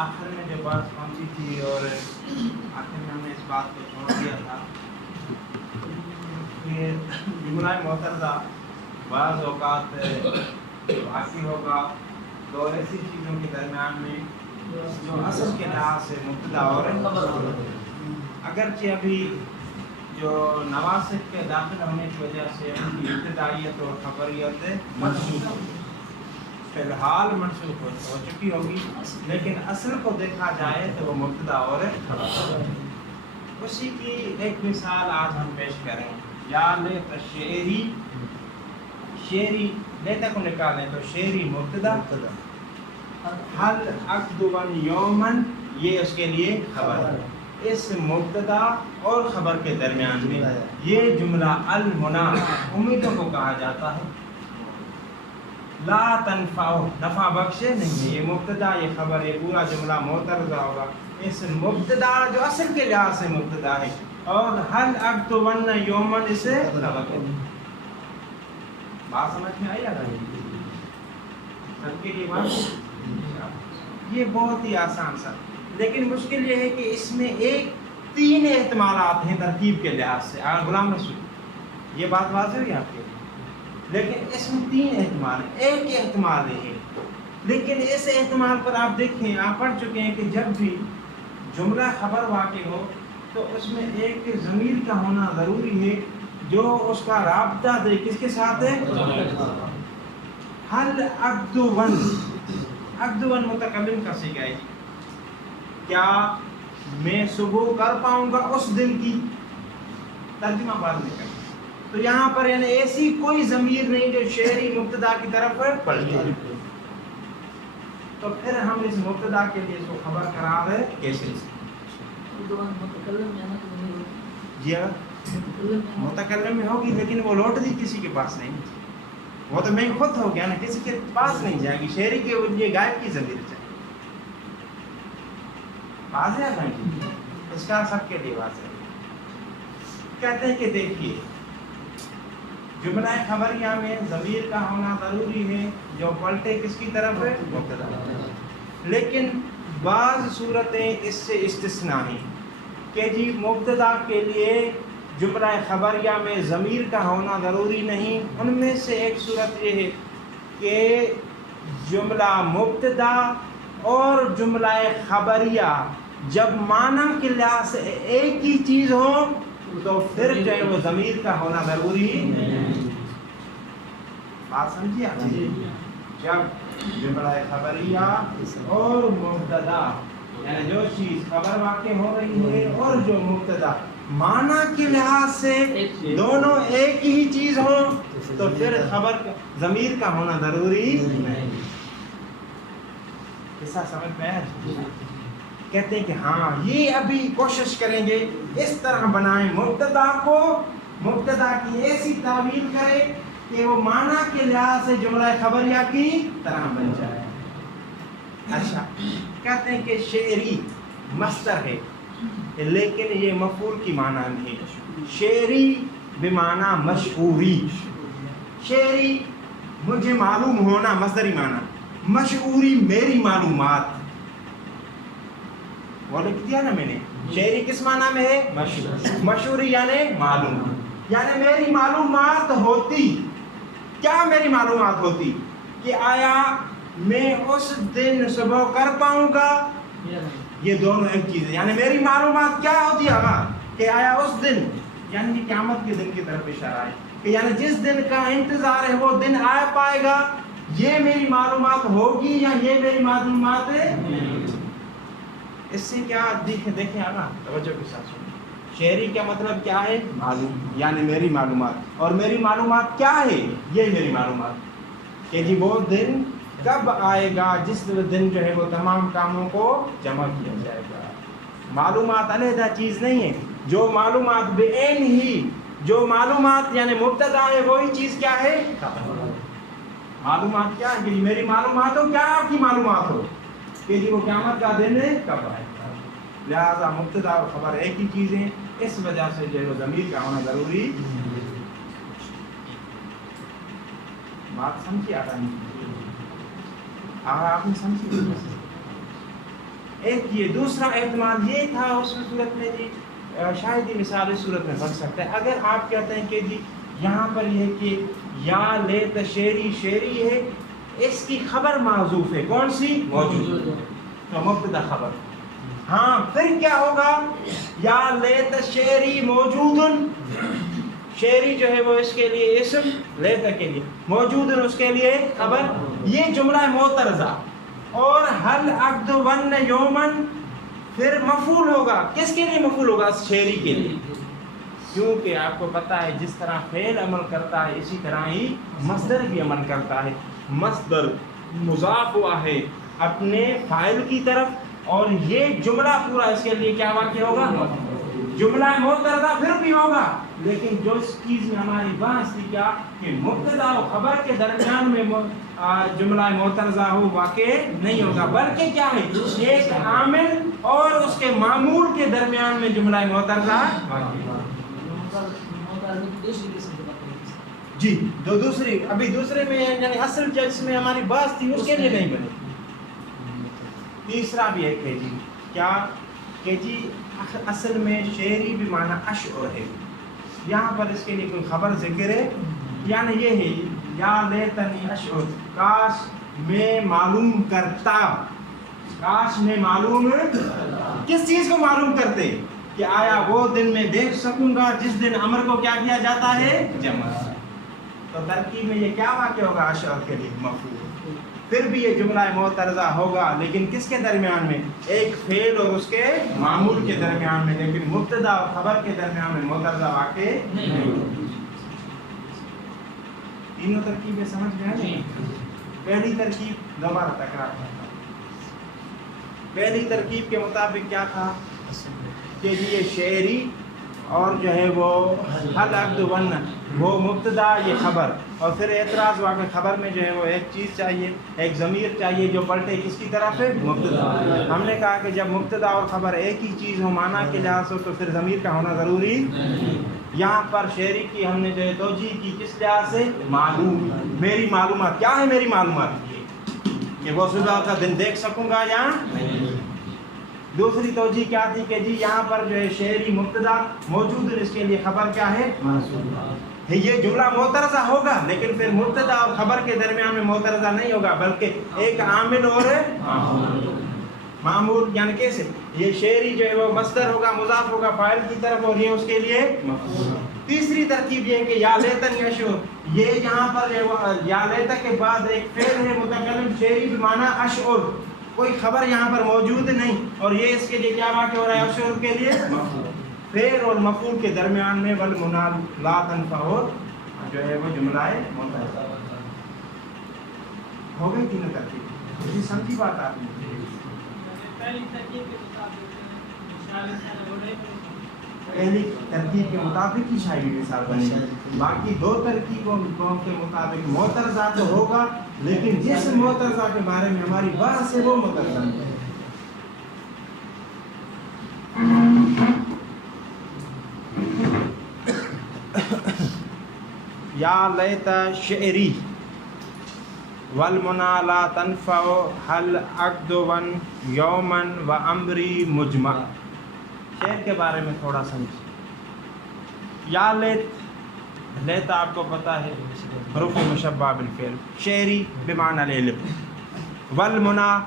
آخر میں جو بات پہنچی تھی اور آخر میں ہم نے اس بات کو چھوڑ دیا تھا کہ جملہ معترضہ بعض اوقات واقع ہوگا دو ایسی چیزوں کے درمیان میں جو اصل کے لحاظ سے مبتدا اور اگرچہ ابھی جو نواسخ کے داخل ہونے کی وجہ سے ان کی ابتدائیت اور خبریت منسوخ فی الحال منسوخ ہو چکی ہوگی، لیکن اصل کو دیکھا جائے تو وہ مبتدا اور خبر۔ اسی کی ایک مثال آج ہم پیش کریں، یا لیت شعری، شعری لیتا کو نکالیں تو شعری مبتدا، حل اکدبن یومن یہ اس کے لیے خبر ہے۔ اس مبتدا اور خبر کے درمیان میں یہ جملہ المنا امیدوں کو کہا جاتا ہے، لا تنفع نفع بخشے نہیں، یہ مبتدا یہ خبر یہ پورا جملہ معترضہ ہوگا اس مبتدا جو اصل کے لحاظ سے مبتدا ہے، اور حل اکدبن یومن اسے خبر ہے۔ بات سمجھ میں آئی سب کے لیے بات یہ بہت ہی آسان سا، لیکن مشکل یہ ہے کہ اس میں تین احتمالات ہیں ترکیب کے لحاظ سے۔ غلام رسول یہ بات واضح ہوئی آپ کے، لیکن اس میں تین احتمال ہیں، ایک احتمال یہ ہے، لیکن اس احتمال پر آپ دیکھیں آپ پڑھ چکے ہیں کہ جب بھی جملہ خبر واقع ہو تو اس میں ایک ضمیر کا ہونا ضروری ہے جو اس کا رابطہ دے کس کے ساتھ ہے؟ حل اکدبن، اکدبن متکلم کا صیغہ ہے، کیا میں صبح کر پاؤں گا اس دن کی، ترجمہ بعد میں کریں تو یہاں پر یعنی ایسی کوئی ضمیر نہیں جو شعری مبتدا کی طرف پلٹے، تو پھر ہم اس مبتدا کے لیے اس کو خبر قرار ہے کیسے؟ جی متکلم میں ہوگی، لیکن وہ لوٹ دی کسی کے پاس نہیں، وہ تو میں خود ہو گیا نا، کسی کے پاس نہیں جائے گی، شعری کے لیے غائب کی ضمیر چاہیے۔ واضح ہے بھائی، اس کا سب کے لیے واضح ہے۔ کہتے ہیں کہ دیکھیے جملہ خبریہ میں ضمیر کا ہونا ضروری ہے جو پلٹے کس کی طرف ہے؟ مبتدا، لیکن بعض صورتیں اس سے استثناء ہیں کہ جی مبتدا کے لیے جملہ خبریہ میں ضمیر کا ہونا ضروری نہیں۔ ان میں سے ایک صورت یہ ہے کہ جملہ مبتدا اور جملہ خبریہ جب معنی کے لحاظ سے ایک ہی چیز ہو تو پھر جو ہے وہ ضمیر کا ہونا ضروری نہیں۔ بات سمجھیے آپ؟ جب جملہ خبریہ اور مبتدا یعنی جو چیز خبر واقع ہو رہی ہے اور جو مبتدا معنی کے لحاظ سے دونوں ایک ہی چیز ہو تو پھر خبر ضمیر کا ہونا ضروری نہیں۔ ایسا سمجھ میں ہے؟ کہتے ہیں کہ ہاں یہ ابھی کوشش کریں گے اس طرح بنائیں مبتدا کو، مبتدا کی ایسی تعبیر کرے کہ وہ معنی کے لحاظ سے جملہ خبریہ کی طرح بن جائے۔ اچھا کہتے ہیں کہ شعری مصدر ہے لیکن یہ مفعول کی معنی نہیں، شعری بمعنی مشعوری، شعری مجھے معلوم ہونا مصدری معنی، مشعوری میری معلومات، وہ لکھ دیا نا میں نے، شعری کس معنی میں ہے؟ مشعوری یعنی معلوم، یعنی میری معلومات ہوتی، کیا میری معلومات ہوتی کہ آیا میں اس دن صبح کر پاؤں گا، یہ دونوں ایک چیز ہے، یعنی میری معلومات کیا ہوتی ہے کہ آیا اس دن، یعنی کہ قیامت کے دن کی طرف اشارہ ہے کہ یعنی جس دن کا انتظار ہے وہ دن آ پائے گا، یہ میری معلومات ہوگی یا یہ میری معلومات ہے۔ اس سے کیا دیکھیں آگا توجہ کے ساتھ سنیں، شعری کا مطلب کیا ہے؟ معلوم، یعنی میری معلومات، اور میری معلومات کیا ہے؟ یہ میری معلومات کہ جی وہ دن کب آئے گا جس دن جو ہے وہ تمام کاموں کو جمع کیا جائے گا۔ معلومات علیحدہ چیز نہیں ہے، جو معلومات بعین ہی، جو معلومات یعنی مبتدا ہے وہی چیز کیا ہے؟ معلومات کیا ہے کہ میری معلومات ہو، کیا آپ کی معلومات ہو کہ جی وہ قیامت کا دن کب آئے گا۔ لہذا مبتدا اور خبر ایک ہی چیز ہیں، اس وجہ سے جو ہے وہ ضمیر کا ہونا ضروری۔ بات سمجھی آتا نہیں؟ آپ نے سمجھی؟ ایک یہ دوسرا احتمال یہ تھا اس صورت میں جی شاید یہ مثال اس صورت میں بن سکتا ہے اگر آپ کہتے ہیں کہ جی یہاں پر یہ کہ یا لیت شعری شعری ہے اس کی خبر معذوف ہے کون سی موجود تو مبتدا خبر ہاں پھر کیا ہوگا یا لیت شعری موجود شعری جو ہے وہ اس کے لیے اسم لیت کے لیے موجود اس کے لیے خبر یہ جملہ معترضہ اور حل عقد ون یومن پھر مفعول ہوگا کس کے لیے مفعول ہوگا شعری کے لیے کیونکہ آپ کو پتہ ہے جس طرح فعل عمل کرتا ہے اسی طرح ہی مصدر بھی عمل کرتا ہے مصدر مضاف ہوا ہے اپنے فاعل کی طرف اور یہ جملہ پورا اس کے لیے کیا واقع ہوگا جملہ معترضہ پھر بھی ہوگا لیکن جو اس چیز میں ہماری بحث تھی کیا کہ مبتدا و خبر کے درمیان میں جملہ معترضہ ہو واقع نہیں ہوگا بلکہ کیا ہے ایک عامل اور اس کے معمول کے درمیان میں جملہ معترضہ جی دوسری ابھی دوسرے میں یعنی اصل جس میں ہماری بات تھی اس کے لیے نہیں بنے تیسرا بھی ایک ہے جی کیا کہ جی اصل میں شعری بھی معنی اشعر ہے یہاں پر اس کے لیے کوئی خبر ذکر ہے یعنی یہ ہے یا لیتنی اشعر کاش میں معلوم کرتا کاش میں معلوم کس چیز کو معلوم کرتے کہ آیا وہ دن میں دیکھ سکوں گا جس دن امر کو کیا کیا جاتا ہے جمع تو ترکیب میں یہ کیا واقع ہوگا اشعر کے لیے مفعول پھر بھی یہ جملہ معترضہ ہوگا لیکن کس کے درمیان میں ایک فعل اور اس کے معمول کے درمیان میں لیکن مبتدا اور خبر کے درمیان میں معترضہ واقع نہیں تینوں ترکیبیں سمجھ گئے پہلی ترکیب دوبارہ تکرار کرتا پہلی ترکیب کے مطابق کیا تھا کہ یہ شعری اور جو ہے وہ حل عقد ون وہ مبتدا یہ خبر اور پھر اعتراض ہوا کہ خبر میں جو ہے وہ ایک چیز چاہیے ایک ضمیر چاہیے جو پلٹے کس کی طرف ہے مبتدا ہم نے کہا کہ جب مبتدا اور خبر ایک ہی چیز ہو معنی کے لحاظ ہو تو پھر ضمیر کا ہونا ضروری یہاں پر شعری کی ہم نے جو ہے توجیہ کی کس لحاظ سے معلوم میری معلومات کیا ہے میری معلومات کہ وہ صبح کا دن دیکھ سکوں گا یا دوسری توجیہ کیا تھی کہ جی یہاں پر جو ہے شعری مبتدا موجود ہے اس کے لیے خبر کیا ہے یہ جملہ معترضہ ہوگا لیکن پھر مبتدا اور خبر کے درمیان میں معترضہ نہیں ہوگا بلکہ ایک عامل اور معمول یعنی کیسے یہ شعری جو ہے وہ مصدر ہوگا مضاف ہوگا فاعل کی طرف اور یہ اس کے لیے تیسری ترکیب یہ ہے کہ یا لیتن یشعر یہ یہاں پر یا لیتا کے بعد ایک فعل ہے متکلم شعری بمعنی اشعر کوئی خبر یہاں پر موجود نہیں اور یہ اس کے لیے کیا واقع ہو رہا ہے اشعر کے لیے فعل اور مفعول کے درمیان میں والمنال لا تنفع جو ہے وہ جملہ ہے معترضہ ہو گئی تینوں ترکیب جی سمجھی بات آپ نے پہلی ترکیب کے مطابق ہی شاعری مثال بنے گی باقی دو ترکیبوں کے مطابق معترضہ تو ہوگا لیکن جس معترضہ کے بارے میں ہماری بحث ہے وہ معترضہ نہیں یا لیت شعری والمنا لا تنفع حل عقد ون یومن و امری مجمع شعر کے بارے میں تھوڑا سمجھ یا لیت آپ کو پتہ ہے حروف مشبہ بالفعل شعری بمعنی العلم والمنا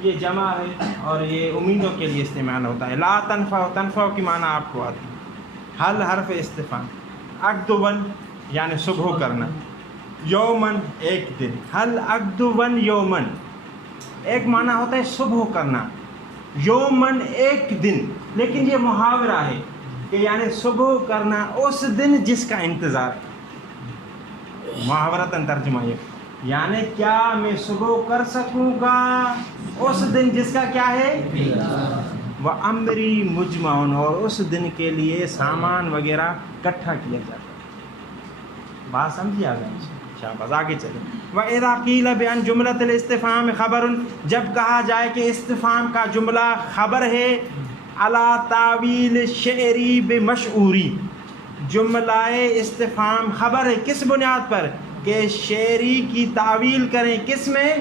یہ جمع ہے اور یہ امیدوں کے لیے استعمال ہوتا ہے لا تنفع تنفع کی معنی آپ کو آتی ہے حل حرف استفہام عقد ون یعنی صبح کرنا یومن ایک دن حل عقد ون یومن ایک معنی ہوتا ہے صبح کرنا یومن ایک دن لیکن یہ محاورہ ہے کہ یعنی صبح کرنا اس دن جس کا انتظار محاورتاً ترجمہ یہ یعنی کیا میں صبح کر سکوں گا اس دن جس کا کیا ہے وہ امری مجمعن اور اس دن کے لیے سامان وغیرہ اکٹھا کیا جاتا ہے بات سمجھی آ گئی شاباش آگے چلیں وَإِذَا قِيلَ بِأَنْ جُمْلَةِ الْإِسْتِفْهَامِ خَبَرٌ جب کہا جائے کہ استفہام کا جملہ خبر ہے عَلَى تَعْوِيلِ الشِّعْرِ بِمَشْعُورِ جملہ استفہام خبر ہے کس بنیاد پر کہ شعری کی تعویل کریں کس میں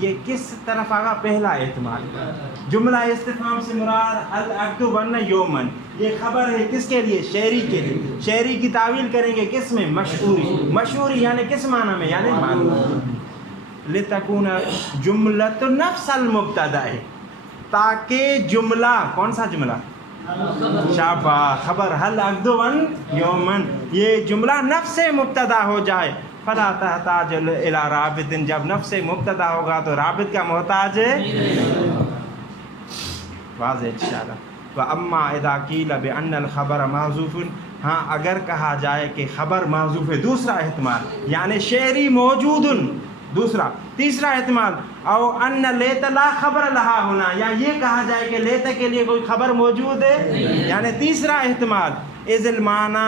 یہ کس طرف آگا؟ پہلا احتمال. جملہ استفہام سے مراد الاکتبن یومن، یہ خبر ہے کس کے لیے؟ شعری کے لیے. شعری کی تعویل کریں گے کس میں؟ مشہوری. مشہوری یعنی کس معنی میں؟ یعنی معلوم. لتکون جملۃ نفس المبتدا ہے، تاکہ جملہ، کون سا جملہ؟ شاباش، خبر حل اکتبن یومن، یہ جملہ نفس مبتدا ہو جائے. فلا تحتاج الی رابط، جب نفس مبتدا ہوگا تو رابط کا محتاج ہے. واضح انشاءاللہ. واما اذا قیل بان الخبر محذوف، ہاں اگر کہا جائے کہ خبر محذوف ہے، دوسرا احتمال یعنی شعری موجود، دوسرا. تیسرا احتمال او ان لیت لا خبر لہا ہونا، یا یہ کہا جائے کہ لیت کے لیے کوئی خبر موجود ہے، یعنی تیسرا احتمال. اذ المعنی،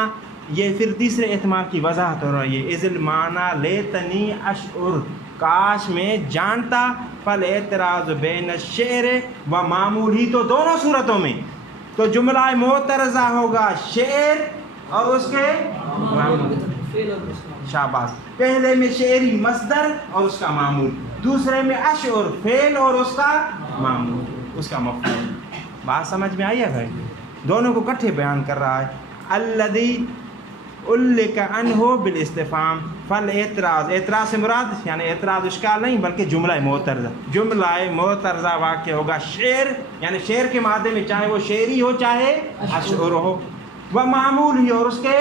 یہ پھر تیسرے احتمال کی وضاحت ہو رہی ہے. اذ المعنی لیتنی اشعر، کاش میں جانتا. فل اعتراض بین الشعر و معمول ہی، تو دونوں صورتوں میں تو جملہ معترضہ ہوگا شعر اور اس کے معمول. شاباش. پہلے میں شعری مصدر اور اس کا معمول، دوسرے میں اشعر فعل اور اس کا معمول، اس کا مفعول. بات سمجھ میں آئی ہے بھائی؟ دونوں کو اکٹھے بیان کر رہا ہے. الذی علق عنہ بالاستفہام فالاعتراض، اعتراض سے مراد یعنی اعتراض اشکال نہیں بلکہ جملہ معترضہ. جملہ معترضہ واقع ہوگا شعر، یعنی شعر کے مادے میں، چاہے وہ شعری ہو چاہے اشعر ہو. وہ معمول ہی، اور اس کے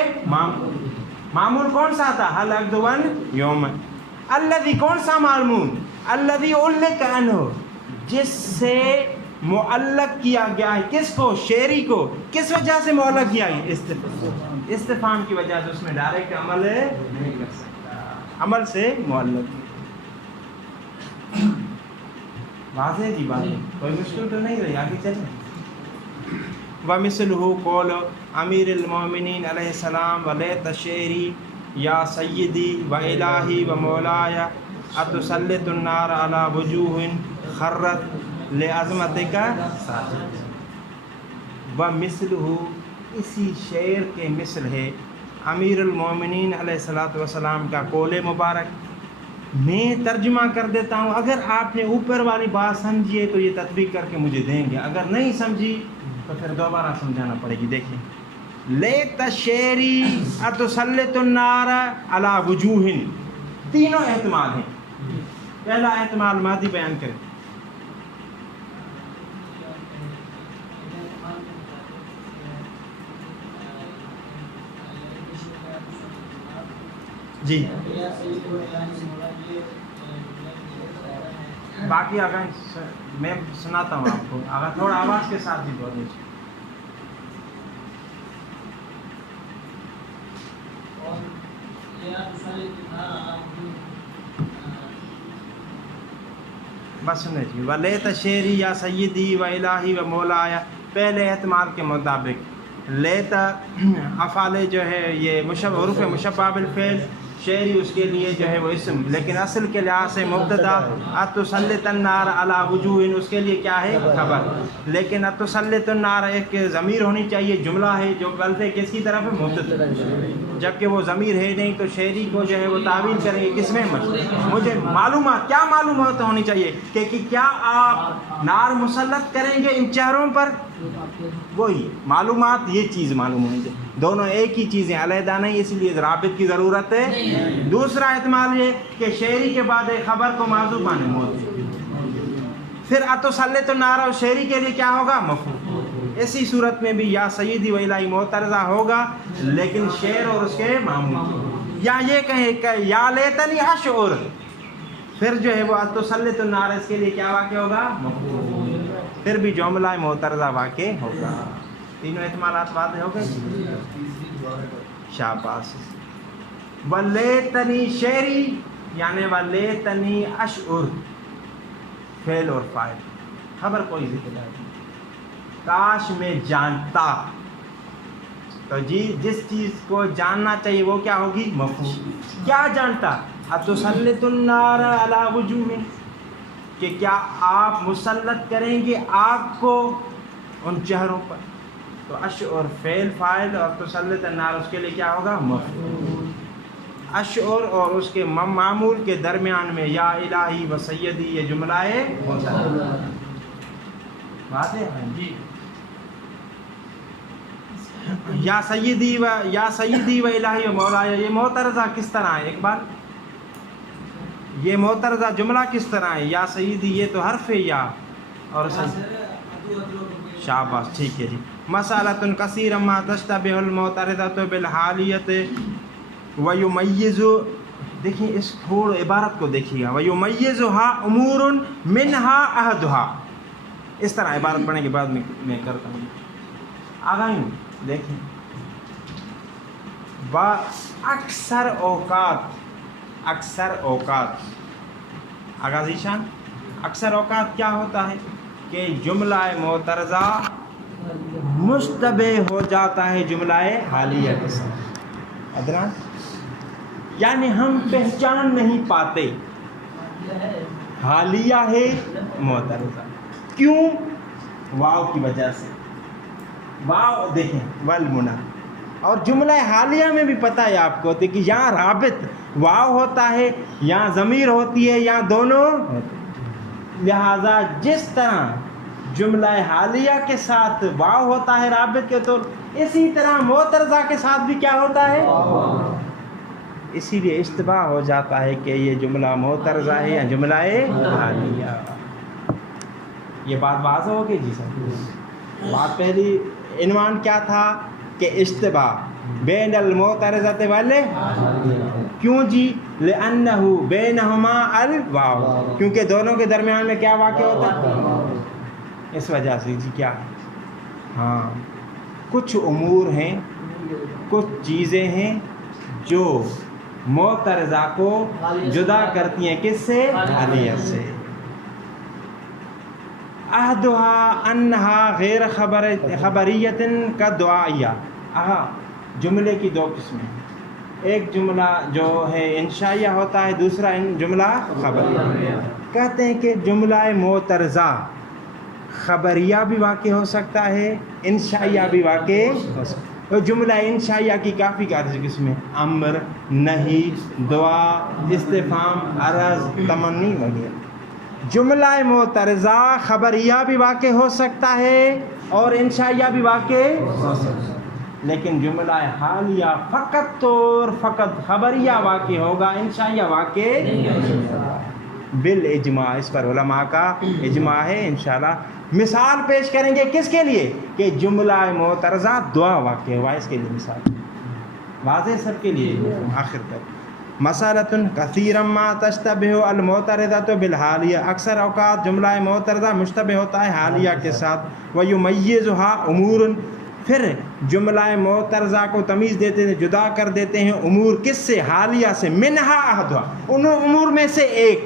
معمول کون سا تھا؟ حل اکتبن یوم. الذی، کون سا معمول؟ الذی علق عنہ، جس سے معلق کیا گیا ہے. کس کو؟ شعری کو. کس وجہ سے معلق کیا ہے؟ استفہام کی وجہ سے. اس میں ڈائریکٹ عمل نہیں کر سکتا، عمل سے معلق. واضح جی بات، کوئی مشکل تو نہیں رہی، آگے چلیں. ومثلہ قول امیر المومنین علیہ السلام ولیت شعری یا سیدی و الہی و مولایا اتسلط النار علی وجوہ خرت لعظمتک ساجد. ومثلہ، اسی شعر کے مثل ہے امیر المومنین علیہ الصلوۃ والسلام کا قول مبارک. میں ترجمہ کر دیتا ہوں، اگر آپ نے اوپر والی بات سمجھی ہے تو یہ تطبیق کر کے مجھے دیں گے، اگر نہیں سمجھی تو پھر دوبارہ سمجھانا پڑے گی. دیکھیں، لیت شعری اتسلط النار علی وجوہ، تینوں احتمال ہیں. پہلا احتمال ماضی بیان کریں. جی باقی اگر میں سناتا ہوں آپ کو، اگر تھوڑا آواز کے ساتھ بھی بول دیجیے. بس سنیں جی. ولیت شعری یا سیدی و الہی و مولایا، پہلے احتمال کے مطابق لیت افعال جو ہے یہ حروف مشبہ بالفعل، شعری اس کے لیے جو ہے وہ اسم، لیکن اصل کے لحاظ سے مبتدا. اتسلط النار علی وجوہ، اس کے لیے کیا ہے؟ خبر. لیکن اتسلط النار ایک ضمیر ہونی چاہیے، جملہ ہے جو غلط ہے کس کی طرف ہے؟ مبتدا. جبکہ وہ ضمیر ہے نہیں تو شعری کو جو ہے وہ تعویل کریں گے کس میں؟ مجھے معلومات، کیا معلومات ہونی چاہیے کہ کیا آپ نار مسلط کریں گے ان چہروں پر؟ وہی معلومات، یہ چیز معلوم ہونی چاہیے. دونوں ایک ہی چیزیں، علیحدہ نہیں، اس لیے رابط کی ضرورت ہے. دوسرا احتمال یہ کہ شعری کے بعد ایک خبر کو معذوف آنے موجود، پھر اتسلط النار اور شعری کے لیے کیا ہوگا؟ مفعول. اسی صورت میں بھی یا سیدی و الہی معترضہ ہوگا لیکن شعر اور اس کے معمول. یا یہ کہیں کہ یا لیتنی اشعر، پھر جو ہے وہ اتسلط النار، اس کے لیے کیا واقع ہوگا؟ مفعول. پھر بھی جملہ معترضہ واقع ہوگا. تینوں احتمالات واضح ہو گئے. شاباش. ولیتنی شعری یعنی ولیتنی اشعر، فعل اور فاعل، خبر کوئی ذکر نہیں. کاش میں جانتا، تو جی جس چیز کو جاننا چاہیے وہ کیا ہوگی؟ مفعول. کیا جانتا؟ اتسلط النار علی وجوہ، کہ کیا آپ مسلط کریں گے آگ کو ان چہروں پر. تو اشعر فعل فاعل اور تسلط النار اس کے لیے کیا ہوگا؟ مفعول. اشعر اور اس کے معمول کے درمیان میں یا الہی و سیدی یہ جملہ ہے واضح ہے جی. یا سیدی و الہی و مولایا یہ معترضہ کس طرح ہے؟ ایک بار یہ معترضہ جملہ کس طرح ہے؟ یا سیدی یہ تو حرف ہے یا اور شاباش ٹھیک ہے جی. مسالۃ کثیر ما تشتبہ المعترضۃ بالحالیۃ ویمیز دیکھیں اس تھوڑ عبارت کو دیکھیے گا ویمیزها امور منها احدها اس طرح عبارت پڑھنے کے بعد میں کرتا ہوں آگاہی دیکھیں اکثر اوقات آغاز ایشان اکثر اوقات کیا ہوتا ہے کہ جملہ معترضہ مشتبہ ہو جاتا ہے جملہ حالیہ کے ساتھ. ادران یعنی ہم پہچان نہیں پاتے حالیہ ہے معترضہ. کیوں؟ واو کی وجہ سے. واو دیکھیں والمنا اور جملہ حالیہ میں بھی پتہ ہے آپ کو کہ یہاں رابط واو ہوتا ہے یہاں ضمیر ہوتی ہے یہاں دونوں. لہذا جس طرح جملہ حالیہ کے ساتھ واو ہوتا ہے رابط کے طور اسی طرح معترضہ کے ساتھ بھی کیا ہوتا ہے. اسی لیے اشتباہ ہو جاتا ہے کہ یہ جملہ معترضہ ہے یا جملہ حالیہ. یہ بات واضح ہوگی جی سر. بات پہلی عنوان کیا تھا کہ اشتباہ بین المعترضۃ والے کیوں جی لأنہ بینہما الواو کیونکہ دونوں کے درمیان میں کیا واقع ہوتا ہے اس وجہ سے جی کیا ہاں کچھ امور ہیں کچھ چیزیں ہیں جو معترضہ کو جدا کرتی ہیں کس سے حالیہ سے. احدها انہا غیر خبریت کا دعائیہ. جملے کی دو قسمیں ایک جملہ جو ہے انشائیہ ہوتا ہے دوسرا جملہ خبریہ. کہتے ہیں کہ جملہ معترضہ خبریہ بھی واقع ہو سکتا ہے انشائیہ بھی واقع ہو سکتا ہے. جملہ انشائیہ کی کافی قسمیں امر نہی دعا استفہام عرض تمنی وغیرہ. جملہ معترضہ خبریہ بھی واقع ہو سکتا ہے اور انشائیہ بھی واقع ہو سکتا ہے لیکن جملہ حالیہ فقط اور فقط خبریہ واقع ہوگا انشائیہ واقع بالاجماع. اس پر علماء کا اجماع ہے. انشاءاللہ مثال پیش کریں گے کس کے لیے کہ جملہ معترضہ دعا واقع ہوا اس کے لیے مثال واضح سب کے لیے. آخر تک مسالۃ کثیرا ما تشتبہ المعترضۃ بالحالیہ اکثر اوقات جملہ معترضہ مشتبہ ہوتا ہے حالیہ کے ساتھ. ویمیزها امور پھر جملہ معترضہ کو تمیز دیتے ہیں جدا کر دیتے ہیں امور کس سے حالیہ سے منہا احدها ان امور میں سے ایک.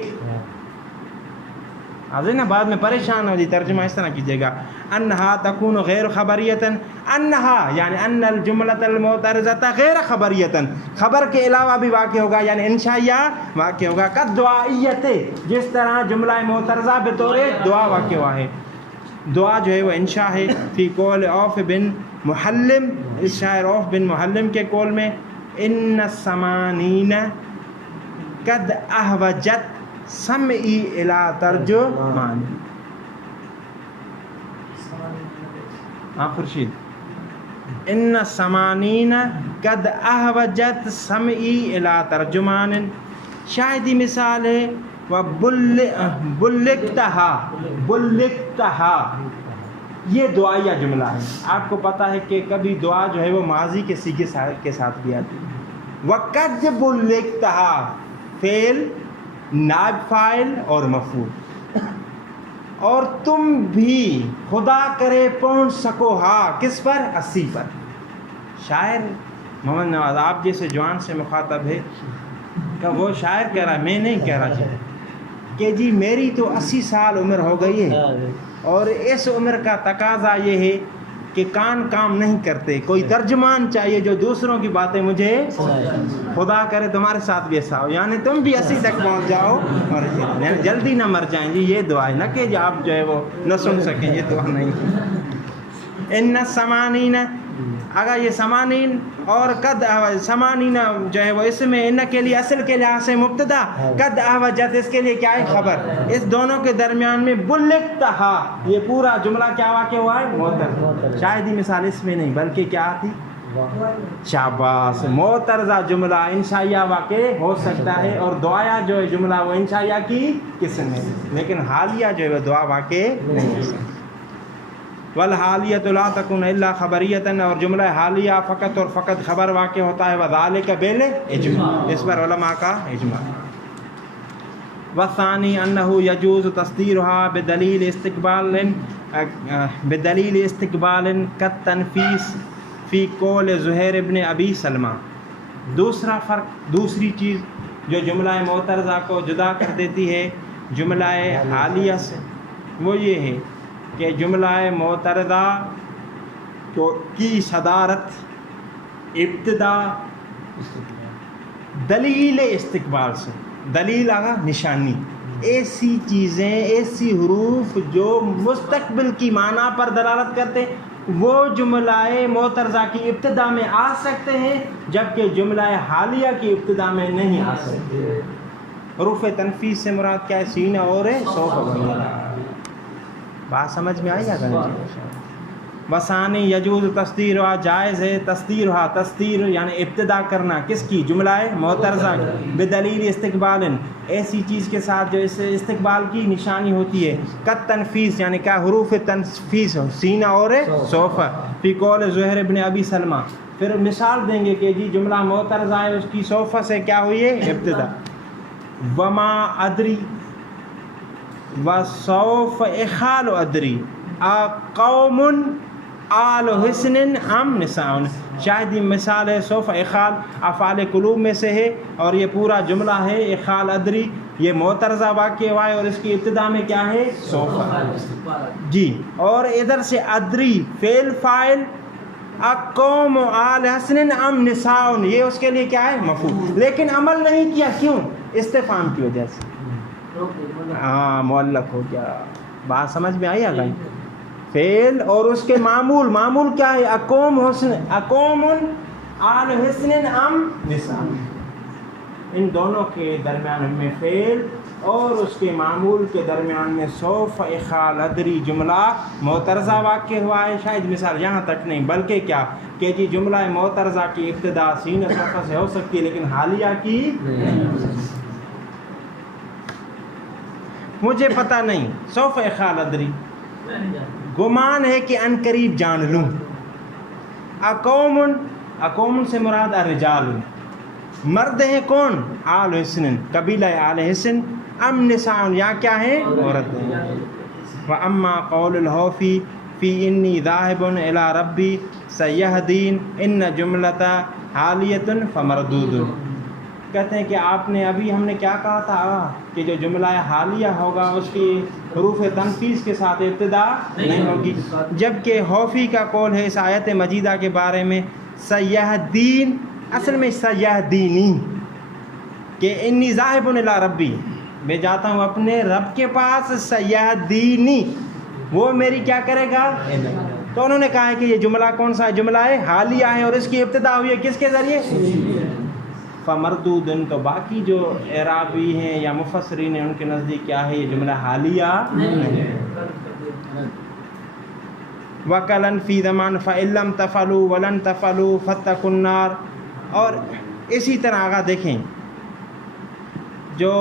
حاضر نا بعد میں پریشان ہو جی ترجمہ اس طرح کیجیے گا انہا تکون غیر خبریتن انہا یعنی ان الجملۃ المعترضۃ غیر خبریتن خبر کے علاوہ بھی واقع ہوگا یعنی انشائیہ واقع ہوگا. کدعائیت جس طرح جملہ معترضہ بطور دعا واقع ہوا ہے. دعا جو ہے وہ انشاء ہے. فی قول عوف بن محلم اس شاعر عوف بن محلم کے قول میں ان الثمانین قد احوجت سمعی الی ترجمان. خورشید ان الثمانین قد احوجت سمعی الی ترجمان. شاہدی مثال ہے بلغتہا یہ دعائیہ جملہ ہے. آپ کو پتہ ہے کہ کبھی دعا جو ہے وہ ماضی کے صیغے کے ساتھ بھی آتی ہے. وقد بلغتہا فعل نائب فاعل اور مفعول اور تم بھی خدا کرے پہنچ سکو ہاں کس پر 80 پر. شاعر محمد نواز آپ جیسے جوان سے مخاطب ہے کہ وہ شاعر کہہ رہا ہے میں نہیں کہہ رہا جی کہ جی میری تو 80 سال عمر ہو گئی ہے اور اس عمر کا تقاضا یہ ہے کہ کان کام نہیں کرتے کوئی ترجمان چاہیے جو دوسروں کی باتیں مجھے خدا کرے تمہارے ساتھ بھی ایسا ہو یعنی تم بھی 80 تک پہنچ جاؤ اور جلدی نہ مر جائیں جی. یہ دعا ہے نہ کہ جی آپ جو ہے وہ نہ سن سکیں یہ دعا نہیں. ان الثمانین اگر یہ سمانین اور قد سمانین جو ہے وہ اس میں ان کے لیے اصل کے لحاظ سے مبتدا، قد احوجت اس کے لیے کیا ہے خبر، اس دونوں کے درمیان میں بلغتہا یہ پورا جملہ کیا واقع ہوا ہے معترض. شاید ہی مثال اس میں نہیں بلکہ کیا تھی شاباش معترضہ جملہ انشائیہ واقع ہو سکتا ہے اور دعایا جو ہے جملہ وہ انشائیہ کی قسم ہے، لیکن حالیہ جو ہے وہ دعا واقع نہیں ہو سکتا. والحالیۃ لا تکون الا خبریۃ اور جملہ حالیہ فقط اور فقط خبر واقع ہوتا ہے وذالک بالاجماع، اس پر علماء کا اجماع. والثانی انہ یجوز تصدیرها بدلیل استقبال کالتنفیس فی قول زہیر ابن ابی سلمہ. دوسرا فرق، دوسری چیز جو جملہ معترضہ کو جدا کر دیتی ہے جملہ حالیہ سے، وہ یہ ہے کہ جملہ معترضہ کی صدارت ابتدا دلیل استقبال سے، دلیل آگا نشانی، ایسی چیزیں ایسی حروف جو مستقبل کی معنی پر دلالت کرتے وہ جملہ معترضہ کی ابتدا میں آ سکتے ہیں، جبکہ جملہ حالیہ کی ابتدا میں نہیں آ سکتے. حروف تنفیذ سے مراد کیا ہے؟ سینہ اور سوف وغیرہ. بات سمجھ میں آئی گا؟ وثانی یجوز تصدیرها جائز ہے تصدیرها تصدیر یعنی ابتدا کرنا کس کی؟ جملہ معترضہ بدلیل استقبال ایسی چیز کے ساتھ جو اس استقبال کی نشانی ہوتی ہے، قد تنفیس یعنی کیا حروف تنفیس سینہ اور سوف فی قول زہیر ابن ابی سلمہ. پھر مثال دیں گے کہ جی جملہ معترضہ ہے اس کی سوف سے کیا ہوئی ہے ابتدا. وما ادری وسوف اخال ادری اقوم آل حسن ام نساء. شاید یہ مثال ہے سوف اخال افعال قلوب میں سے ہے اور یہ پورا جملہ ہے اخال ادری، یہ معترضہ واقع ہوا ہے اور اس کی ابتدا میں کیا ہے سوف جی. اور ادھر سے ادری فعل فاعل اقوم آل حسن ام نساء یہ اس کے لیے کیا ہے مفعول، لیکن عمل نہیں کیا. کیوں؟ استفہام کی وجہ سے. ہاں معلق ہو گیا. بات سمجھ میں آئی آگئی؟ فعل اور اس کے معمول، معمول کیا ہے؟ اقوم حسن اقوم آل حسن ام نساء. ان دونوں کے درمیان میں فعل اور اس کے معمول کے درمیان میں سوف اخال ادری جملہ معترضہ واقع ہوا ہے. شاید مثال یہاں تک نہیں بلکہ کیا کہ جی جملہ معترضہ کی ابتدا سین صفحہ سے ہو سکتی ہے لیکن حالیہ کی مجھے پتہ نہیں. سوف اخال ادری گمان ہے کہ ان قریب جان لوں. اقوم سے مراد الرجال مرد ہیں کون؟ آل حسن قبیلہ آل حسن ام نساء یا کیا ہیں عورت ہیں. واما قول الحوفی فی انی ذاہب الی ربی سیہدین ان جملۃ حالیۃ فمردود. کہتے ہیں کہ آپ نے ابھی ہم نے کیا کہا تھا کہ جو جملہ حالیہ ہوگا اس کی حروف تنفیذ کے ساتھ ابتدا نہیں ہوگی، جبکہ حوفی کا قول ہے اس آیت مجیدہ کے بارے میں سیہدین اصل میں سیہدینی کہ انی ذاہب الی ربی میں جاتا ہوں اپنے رب کے پاس، سیہدینی وہ میری کیا کرے گا. تو انہوں نے کہا ہے کہ یہ جملہ کون سا ہے؟ جملہ ہے حالیہ ہے اور اس کی ابتدا ہوئی ہے کس کے ذریعے؟ فمردود. تو باقی جو اعرابی ہیں یا مفسرین ہیں ان کے نزدیک کیا ہے؟ یہ جملہ حالیہ نہیں. وَقَلًا فِي زَمَانٍ فَإِن لَّمْ تَفْعَلُوا وَلَن تَفْعَلُوا فَاتَّقُوا النَّارَ. اور اسی طرح آگا دیکھیں جو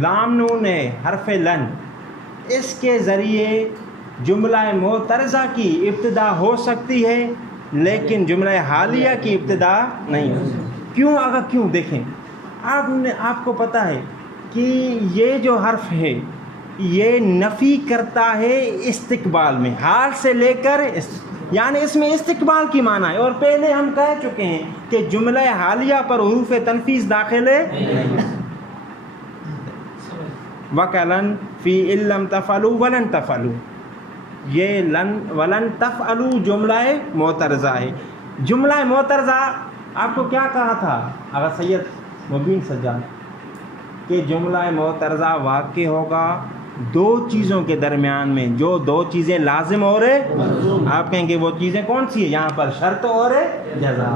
لام نون ہے حرف لن، اس کے ذریعے جملہ معترضہ کی ابتدا ہو سکتی ہے لیکن جملہ حالیہ کی ابتدا نہیں ہو سکتی. کیوں؟ اگر کیوں دیکھیں آپ کو پتہ ہے کہ یہ جو حرف ہے یہ نفی کرتا ہے استقبال میں، حال سے لے کر یعنی اس میں استقبال کی معنی ہے. اور پہلے ہم کہہ چکے ہیں کہ جملہ حالیہ پر حروف تنفیذ داخل ہے. وَقَلًا فِي إِن لَّمْ تَفْعَلُوا وَلَن تَفْعَلُوا یہ لن ولن تفعلوا جملہ معترضہ ہے. جملہ معترضہ آپ کو کیا کہا تھا اگر سید مبین سجاد کہ جملہ معترضہ واقع ہوگا دو چیزوں کے درمیان میں جو دو چیزیں لازم اور آپ کہیں گے وہ چیزیں کون سی ہیں؟ یہاں پر شرط اور جزا.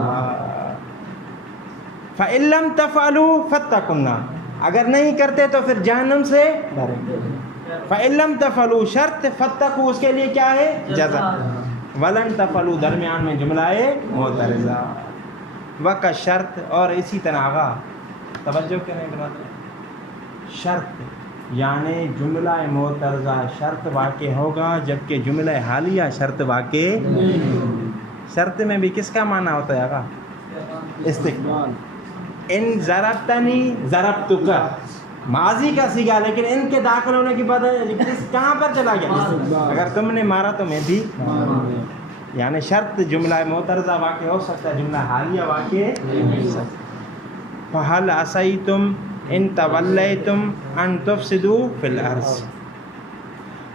فَإِن لَّمْ تَفْعَلُوا فَاتَّقُوا النَّارَ، اگر نہیں کرتے تو پھر جہنم سے ڈریں. فَإِن لَّمْ تَفْعَلُوا شرط، فَاتَّقُوا اس کے لیے کیا ہے؟ جزا. وَلَن تَفْعَلُوا درمیان میں جملہ معترضہ. وَقَ شرط، اور اسی طرح آغا توجہ کریں برادر، شرط یعنی جملہ معترضہ شرط واقع ہوگا جبکہ جملہ حالیہ شرط واقع. شرط میں بھی کس کا معنی ہوتا ہے آغا؟ استقبال. ان ضربتنی ضربتک، ماضی کا صیغہ، لیکن ان کے داخل ہونے کے بعد کہاں پر چلا گیا؟ اگر تم نے مارا تو میں بھی. یعنی شرط جملہ معترضہ واقع ہو سکتا ہے، جملہ حالیہ واقع نہیں ہو سکتا. فَهَلْ عَصَيْتُمْ إِن تَوَلَّيْتُمْ أَن تُفْسِدُوا فِي الْأَرْضِ.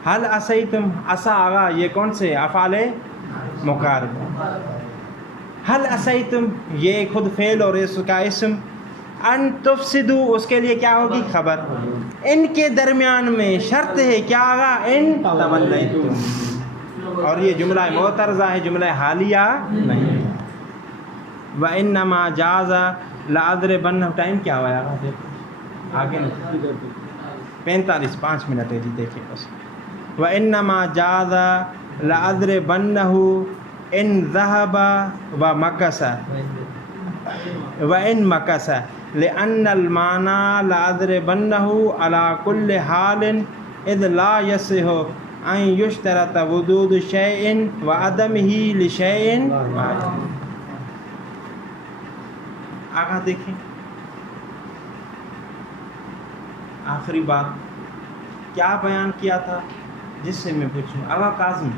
حل عصیتم، عصا آغا یہ کون سے افعال مقارب. حل عصیتم یہ خود فعل اور اس کا اسم. ان تفسدوا اس کے لیے کیا ہوگی؟ خبر. ان کے درمیان میں شرط ہے کیا آغا؟ ان تولیتم، اور یہ جملہ معترضہ ہے، جملہ حالیہ نہیں. وَإِنَّمَا جَازَ لَأَضْرِبَنَّ. ٹائم کیا ہوا ہے آغا؟ آگے نہیں، 45 5 منٹ ہے جی، دیکھیں بس. وَإِنَّمَا جَازَ لَأَضْرِبَنَّهُ إِن ذَهَبَ وَمَكَثَ وَإِن مَكَثَ لِأَنَّ الْمَعْنَى لَأَضْرِبَنَّهُ عَلَى كُلِّ حَالٍ إِذْ لَا يَصِحُ أَن يُشْتَرَطَ وُجُودُ شَيْءٍ وَعَدَمِهِ لِشَيْءٍ وَاحِدٍ. آگے دیکھیں آخری بات کیا بیان کیا تھا جس سے میں پوچھوں آغا کاظم،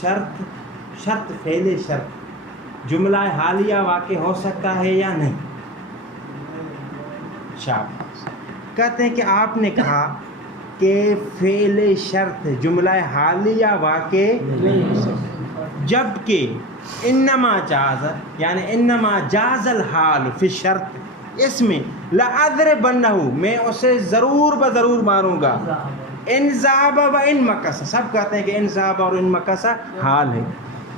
شرط فعل شرط جملہ حالیہ واقع ہو سکتا ہے یا نہیں؟ شاباش. کہتے ہیں کہ آپ نے کہا کہ فعل شرط جملہ حالیہ واقع نہیں ہو سکتا، جبکہ انما جاز یعنی انما جاز الحال فی الشرط، اس میں لأضربنہ میں اسے ضرور بضرور ماروں گا. ان ذهب و ان مکث، سب کہتے ہیں کہ ان ذهب اور ان مکث حال ہے،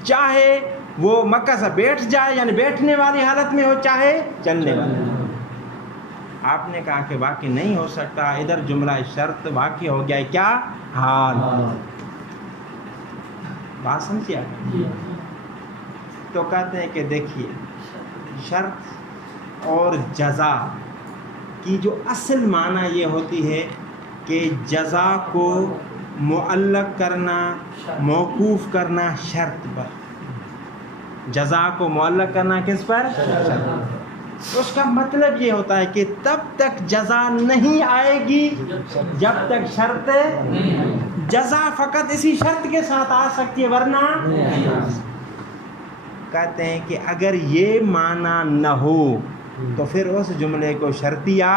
چاہے وہ مکث بیٹھ جائے یعنی بیٹھنے والی حالت میں ہو چاہے چلنے والی. آپ نے کہا کہ واقع نہیں ہو سکتا، ادھر جملہ شرط واقع ہو گیا ہے کیا؟ حال. بات سمجھیا؟ تو کہتے ہیں کہ دیکھیے شرط اور جزا کی جو اصل معنی یہ ہوتی ہے کہ جزا کو معلق کرنا، موقوف کرنا شرط پر. جزا کو معلق کرنا کس پر؟ شرط. اس کا مطلب یہ ہوتا ہے کہ تب تک جزا نہیں آئے گی جب تک شرط. جزا فقط اسی شرط کے ساتھ آ سکتی ہے ورنہ کہتے ہیں کہ اگر یہ معنی نہ ہو تو پھر اس جملے کو شرطیہ،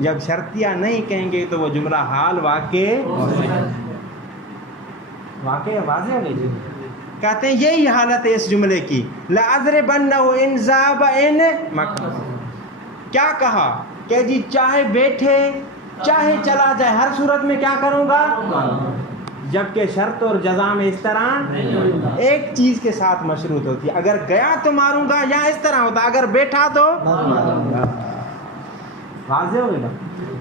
جب شرطیہ نہیں کہیں گے تو وہ جملہ حال واقع واضح ہو گئی. کہتے ہیں یہی حالت ہے اس جملے کی. لَأَضْرِبَنَّهُ إِن ذَهَبَ إِن مَكَثَ. کیا کہا کہ جی چاہے بیٹھے چاہے چلا جائے ہر صورت میں کیا کروں گا، جبکہ شرط اور جزا میں اس طرح ایک چیز کے ساتھ مشروط ہوتی ہے. اگر گیا تو ماروں گا، یا اس طرح ہوتا اگر بیٹھا تو واضح ہوگا.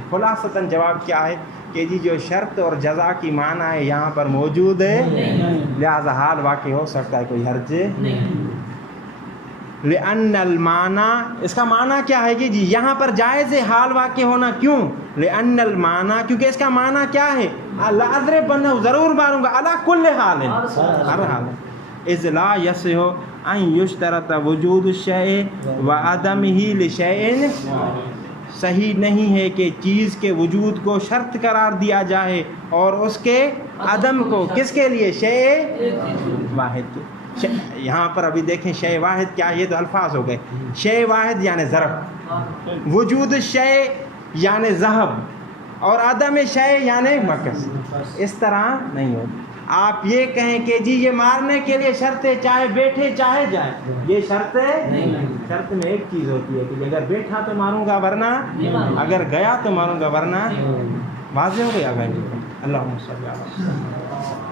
خلاصتاً جواب کیا ہے کہ جی جو شرط اور جزا کی معنی ہے یہاں پر موجود ہے، لہذا حال واقع ہو سکتا ہے، کوئی حرج نہیں. لأن المعنی، اس کا معنی کیا ہے کہ جی یہاں پر جائز ہے حال واقع ہونا. کیوں؟ لأن المعنی کیونکہ اس کا معنی کیا ہے؟ لأضربنہ ضرور ماروں گا، علی کل حال، ہر حال. اذ لا یصح ان یشترط وجود الشیء وعدمہ لشیء. صحیح نہیں ہے کہ چیز کے وجود کو شرط قرار دیا جائے اور اس کے عدم کو کس کے لیے؟ شیء واحد. یہاں پر ابھی دیکھیں شیء واحد کیا، یہ تو الفاظ ہو گئے. شیء واحد یعنی ضرب، وجود شیء یعنی ذہب، اور عدم شیء یعنی مکث. اس طرح نہیں ہوگی. آپ یہ کہیں کہ جی یہ مارنے کے لیے شرط ہے چاہے بیٹھے چاہے جائے، یہ شرط شرط میں ایک چیز ہوتی ہے کہ اگر بیٹھا تو ماروں گا ورنہ اگر گیا تو ماروں گا ورنہ. واضح ہو گیا بھائی؟ اللہم صلی اللہ علیہ وسلم.